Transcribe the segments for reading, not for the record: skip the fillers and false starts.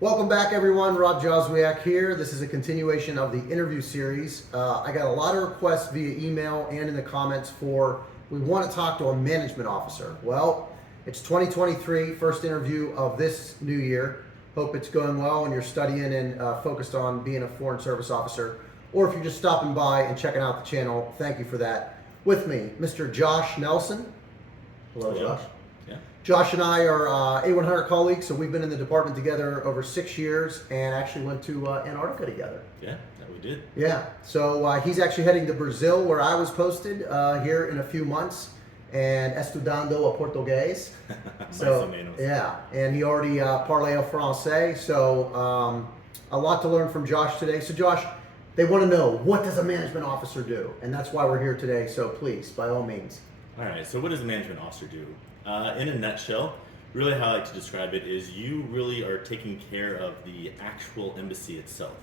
Welcome back, everyone. Rob Joswiak here. This is a continuation of the interview series. I got a lot of requests via email and in the comments for we want to talk to a management officer. Well, it's 2023, first interview of this new year. Hope it's going well and you're studying and focused on being a foreign service officer. Or if you're just stopping by and checking out the channel, thank you for that. With me, Mr. Josh Nelson. Hello, Josh. Yeah. Josh and I are A100 colleagues, so we've been in the department together over 6 years and actually went to Antarctica together. Yeah, that we did. Yeah, so he's actually heading to Brazil, where I was posted here in a few months, and estudando a português. So, yeah, and he already parle français, so a lot to learn from Josh today. So Josh, they want to know, what does a management officer do? And that's why we're here today, so please, by all means. All right, so what does a management officer do? In a nutshell, really how I like to describe it is you really are taking care of the actual embassy itself.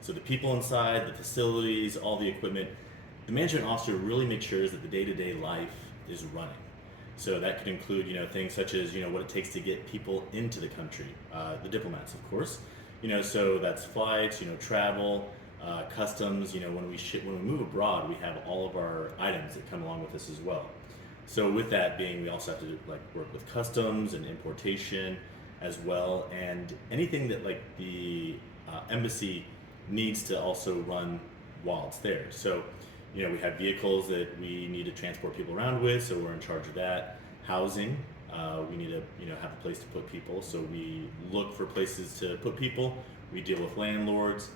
So the people inside, the facilities, all the equipment. The management officer really makes sure that the day-to-day life is running. So that could include, things such as, what it takes to get people into the country, the diplomats, of course. So that's flights, travel, customs. When we move abroad, we have all of our items that come along with us as well. So with that being, we also have to work with customs and importation as well, and anything that the embassy needs to also run while it's there. So we have vehicles that we need to transport people around with, so we're in charge of that. Housing, we need to have a place to put people, so we look for places to put people. We deal with landlords.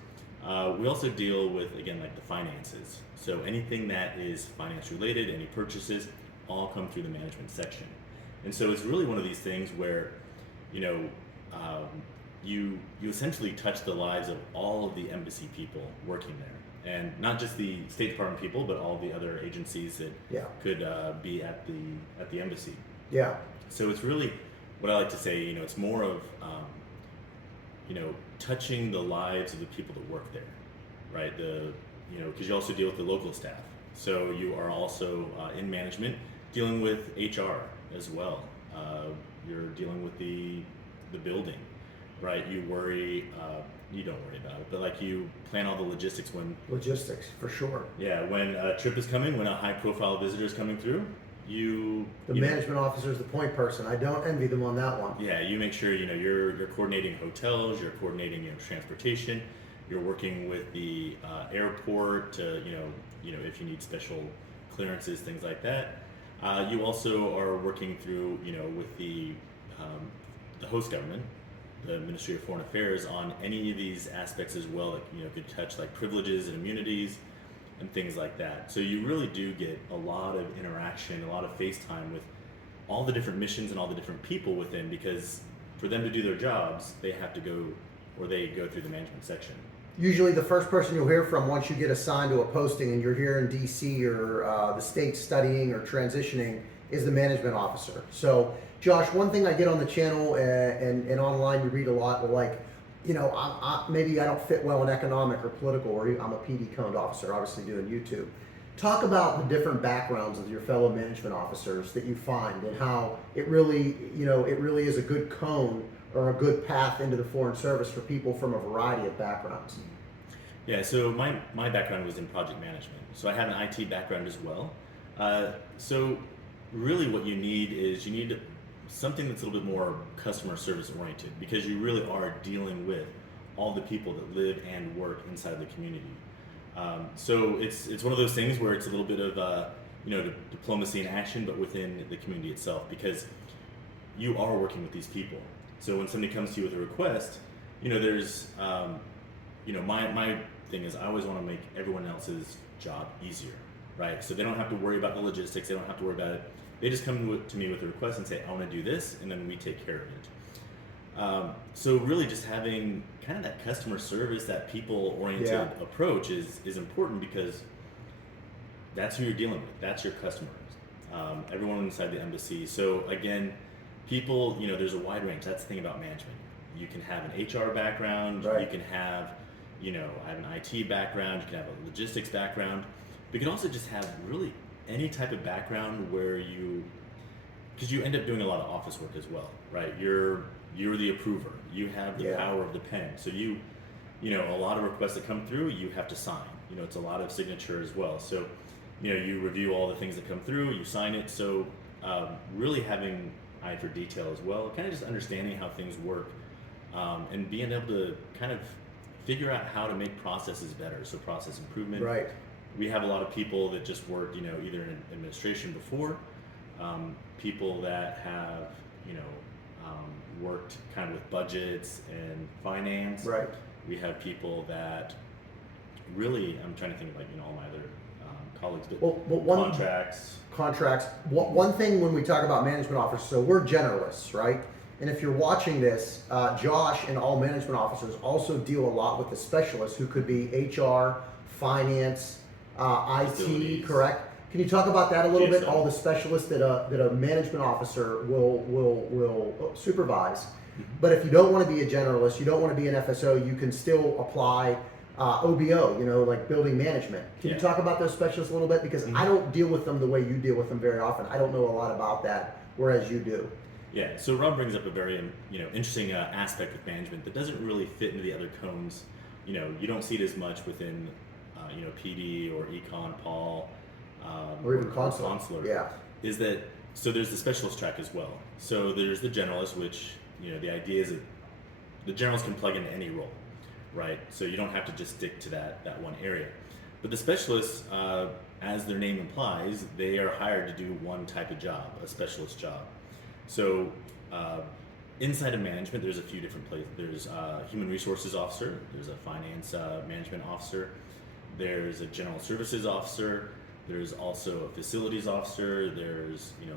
We also deal with, again, the finances. So anything that is finance related, any purchases, all come through the management section. And so it's really one of these things where you essentially touch the lives of all of the embassy people working there, and not just the State Department people, but all the other agencies that could be at the embassy. Yeah. So it's really what I like to say, it's more of touching the lives of the people that work there, right? Because you also deal with the local staff, so you are also in management, dealing with HR as well. You're dealing with the building, right? You don't worry about it, but you plan all the logistics when... Logistics, for sure. Yeah, when a trip is coming, when a high profile visitor is coming through, The management officer is the point person. I don't envy them on that one. Yeah, you make sure, you're coordinating hotels, you're coordinating, transportation, you're working with the airport to, if you need special clearances, things like that. You also are working through, with the host government, the Ministry of Foreign Affairs, on any of these aspects as well that could touch privileges and immunities and things like that. So you really do get a lot of interaction, a lot of face time with all the different missions and all the different people within, because for them to do their jobs, they have to go through the management section. Usually the first person you'll hear from once you get assigned to a posting and you're here in DC or the state studying or transitioning is the management officer. So Josh, one thing I get on the channel and online, you read a lot, maybe I don't fit well in economic or political, or I'm a PD code officer, obviously doing YouTube. Talk about the different backgrounds of your fellow management officers that you find, and how it really is a good cone or a good path into the foreign service for people from a variety of backgrounds. Yeah, so my background was in project management, so I have an IT background as well. So really what you need something that's a little bit more customer service oriented, because you really are dealing with all the people that live and work inside the community. So it's one of those things where it's a little bit of diplomacy in action, but within the community itself, because you are working with these people. So when somebody comes to you with a request, there's my thing is I always want to make everyone else's job easier, right? So they don't have to worry about the logistics, they don't have to worry about it. They just come to me with a request and say, I want to do this, and then we take care of it. So really just having kind of that customer service, that people-oriented approach is important, because that's who you're dealing with. That's your customers, everyone inside the embassy. So again, people, there's a wide range. That's the thing about management. You can have an HR background, right. You can have, I have an IT background, you can have a logistics background, but you can also just have really any type of background where because you end up doing a lot of office work as well, right? You're you're the approver. You have the Yeah. power of the pen. So you know, a lot of requests that come through, you have to sign. You know, it's a lot of signature as well. So, you know, you review all the things that come through, you sign it. So, really having eye for detail as well, kind of just understanding how things work, and being able to kind of figure out how to make processes better. So, process improvement. Right. We have a lot of people that just worked, you know, either in administration before, people that have, you know, worked kind of with budgets and finance. Right. We have people that really, I'm trying to think of like, you know, all my other colleagues, but Well, one contracts. One thing when we talk about management officers, so we're generalists, right? And if you're watching this, Josh and all management officers also deal a lot with the specialists who could be HR, finance, IT, Facilities. correct? Can you talk about that a little bit? GSO. All the specialists that a management officer will supervise. But if you don't want to be a generalist, you don't want to be an FSO, you can still apply OBO, you know, like building management. Can Yeah. you talk about those specialists a little bit? Because I don't deal with them the way you deal with them very often. I don't know a lot about that, whereas you do. Yeah, so Rob brings up a very, you know, interesting aspect of management that doesn't really fit into the other cones. You know, you don't see it as much within, you know, PD or Econ, Paul, Or even consular. Yeah. Is that, so there's the specialist track as well. So there's the generalist, which, you know, the idea is that the generalist can plug into any role, right? So you don't have to just stick to that one area. But the specialists, as their name implies, they are hired to do one type of job, a specialist job. So inside of management, there's a few different places. There's a human resources officer, there's a finance management officer, there's a general services officer, there's also a facilities officer, there's, you know,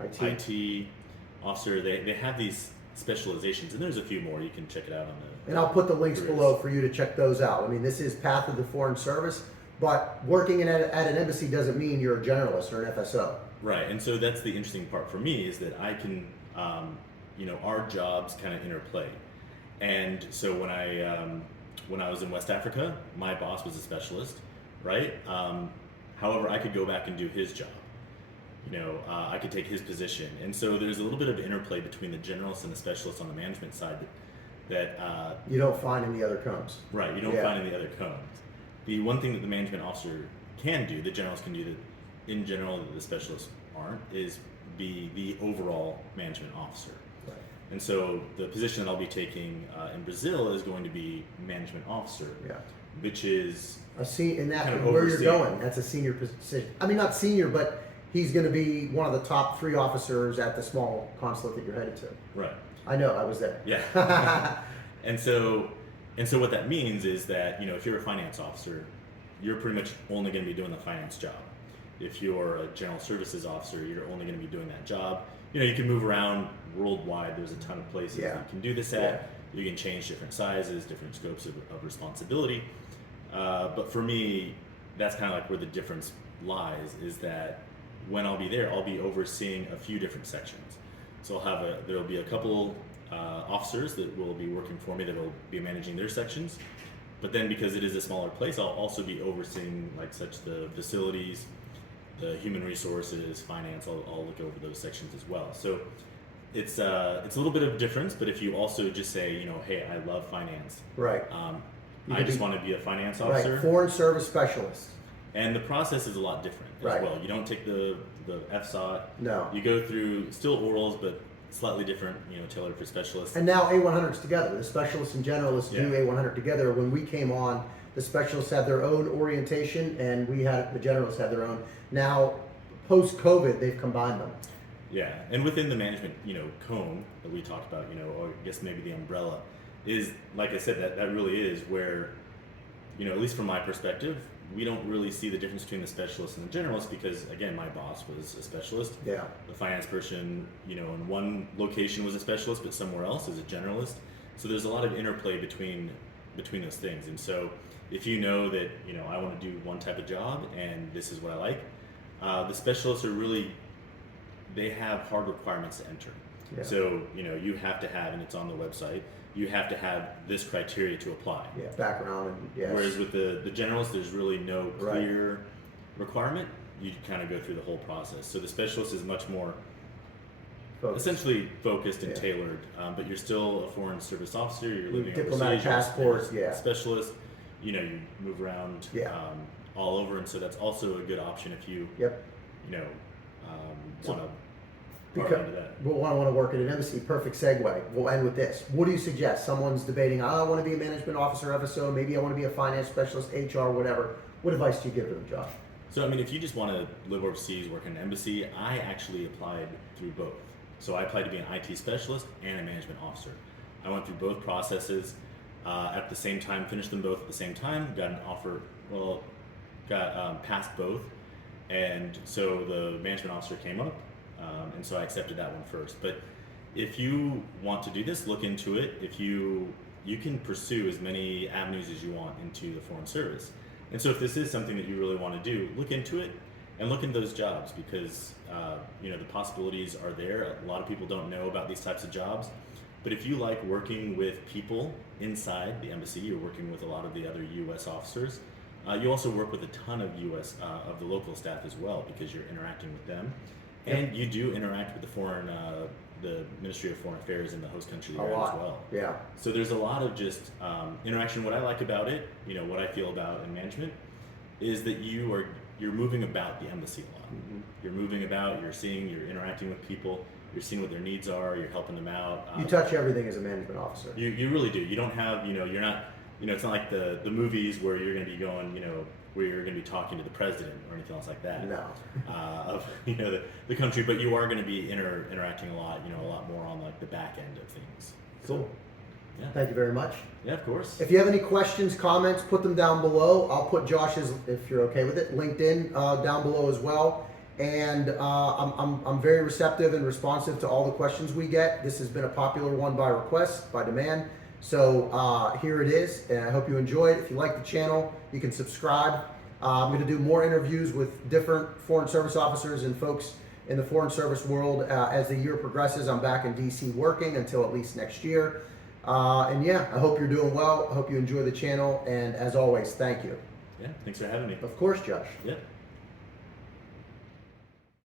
IT officer. They have these specializations, and there's a few more. You can check it out on the. And I'll put the links careers. below for you to check those out. I mean, this is Path of the Foreign Service, but working at an embassy doesn't mean you're a generalist or an FSO. Right, and so that's the interesting part for me is that I can, you know, our jobs kind of interplay. And so when I was in West Africa, my boss was a specialist, right? However, I could go back and do his job. You know, I could take his position, and so there's a little bit of interplay between the generalist and the specialist on the management side that You don't find in the other cones. right, you don't Yeah. find in the other cones. The one thing that the management officer can do, the generalist can do that in general that the specialists aren't, is be the overall management officer. Right. And so the position that I'll be taking in Brazil is going to be management officer, Yeah. which is In that Kind of where you're overseeing. going, that's a senior position. I mean, not senior, but he's going to be one of the top 3 officers at the small consulate that you're headed to. right. I know, I was there. Yeah. and so what that means is that, you know, if you're a finance officer, you're pretty much only going to be doing the finance job. If you're a general services officer, you're only going to be doing that job. You know, you can move around worldwide. There's a ton of places Yeah. you can do this at. You can change different sizes, different scopes of responsibility. But for me, that's kind of like where the difference lies, is that when I'll be there, I'll be overseeing a few different sections. So there'll be a couple officers that will be working for me that will be managing their sections. But then because it is a smaller place, I'll also be overseeing like such the facilities, the human resources, finance. I'll look over those sections as well. So it's a little bit of difference. But if you also just say, you know, hey, I love finance. Right. You I could just be- want to be a finance officer. Right. Foreign service specialist. And the process is a lot different as Right. well. You don't take the FSOT. No. You go through still orals, but slightly different, you know, tailored for specialists. And now A100's together. The specialists and generalists do Yeah. A100 together. When we came on, the specialists had their own orientation, and the generalists had their own. Now, post COVID, they've combined them. Yeah, and within the management, you know, cone that we talked about, you know, or I guess maybe the umbrella, is, like I said, that really is where, you know, at least from my perspective, we don't really see the difference between the specialist and the generalist because, again, my boss was a specialist. Yeah. The finance person, you know, in one location was a specialist, but somewhere else is a generalist. So there's a lot of interplay between those things. And so if you know that, you know, I want to do one type of job and this is what I like, the specialists are really, they have hard requirements to enter. Yeah. So, you know, you have to have, and it's on the website, you have to have this criteria to apply. Yeah. Background and yes. Whereas with the generals, there's really no Right. clear requirement. You kind of go through the whole process. So the specialist is much more essentially focused and Yeah. tailored, but you're still a foreign service officer. You're living Diplomatic overseas. You're a passports, yeah. specialist. You know, you move around Yeah. all over, and so that's also a good option if you Yep. you know So- want to Because part into that. we'll want to work at an embassy. Perfect segue. We'll end with this. What do you suggest? Someone's debating, I want to be a management officer, FSO, maybe I want to be a finance specialist, HR, whatever. What advice do you give to them, Josh? So I mean, if you just want to live overseas, work in an embassy, I actually applied through both. So I applied to be an IT specialist and a management officer. I went through both processes at the same time, finished them both at the same time, got an offer, got passed both, and so the management officer came up, and so I accepted that one first. But if you want to do this, look into it. If you can pursue as many avenues as you want into the foreign service. And so if this is something that you really want to do, look into it and look into those jobs because you know the possibilities are there. A lot of people don't know about these types of jobs. But if you like working with people inside the embassy, you're working with a lot of the other U.S. officers. You also work with a ton of U.S. Of the local staff as well because you're interacting with them, and you do interact with the Ministry of Foreign Affairs in the host country A you're in as lot. well. Yeah. So there's a lot of just interaction. What I like about it, you know, what I feel about in management, is that you're moving about the embassy a lot. Mm-hmm. You're moving about. You're interacting with people. You're seeing what their needs are. You're helping them out. You touch everything as a management officer. You really do. You don't have, you know, you're not, you know, it's not like the movies where you're going to be going, you know, where you're going to be talking to the president or anything else like that. No. Of, you know, the country, but you are going to be interacting a lot, you know, a lot more on like the back end of things. Cool. Yeah. Thank you very much. Yeah, of course. If you have any questions, comments, put them down below. I'll put Josh's, if you're okay with it, LinkedIn down below as well. And I'm very receptive and responsive to all the questions we get. This has been a popular one by request, by demand. So here it is, and I hope you enjoy it. If you like the channel, you can subscribe. I'm going to do more interviews with different foreign service officers and folks in the foreign service world as the year progresses. I'm back in DC working until at least next year. And yeah, I hope you're doing well. I hope you enjoy the channel. And as always, thank you. Yeah, thanks for having me. Of course, Josh. Yeah.